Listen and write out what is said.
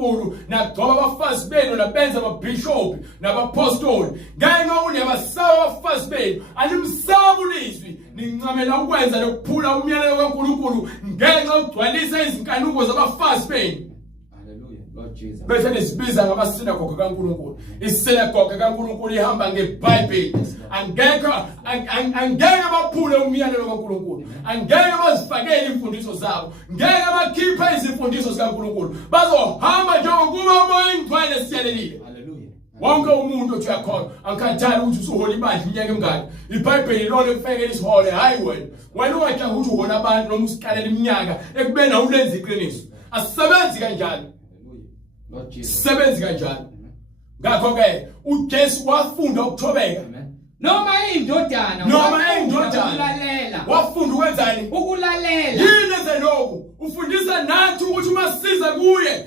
kaNkulunkulu nagcoba abafazi benu nabenza ababhishophi nabapostoli ngenxa uniyabasaba abafazi benu animsaba ulizwi nincamela ukwenza nokuphula umyalelo kaNkulunkulu ngenxa ukugcwalisa izinkanuko zabafazi benu. Bese nisibiza ngamasinagoge kaNkulunkulu. Isinagoge kaNkulunkulu ihamba ngeBhayibheli. Angeke baphule umyalelo kaNkulunkulu. Angeke bazifakele imfundiso zabo. Ngeke bakhiphe izimfundiso zikaNkulunkulu. Bazohamba njengokuba umoya ingcwele siyalelile. Wonke umuntu othi uyakhona angikhathali ukuthi usuhola ibandla iminyaka emingaki. IBhayibheli lona ekufekela isihole hayi wena ungathi ukuthi uhola abantu noma usikalela iminyaka ekubeni awulenzi iqiniso. Asisebenzi kanjalo. Sebenzi kanjalo. Ngakho ke uJesu wafunda ukuthobeka. Noma indodana ukulalela. Wafunda ukwenzani? Ukulalela. Yini enze lokho? Ufundisa nathi ukuthi uma siza kuye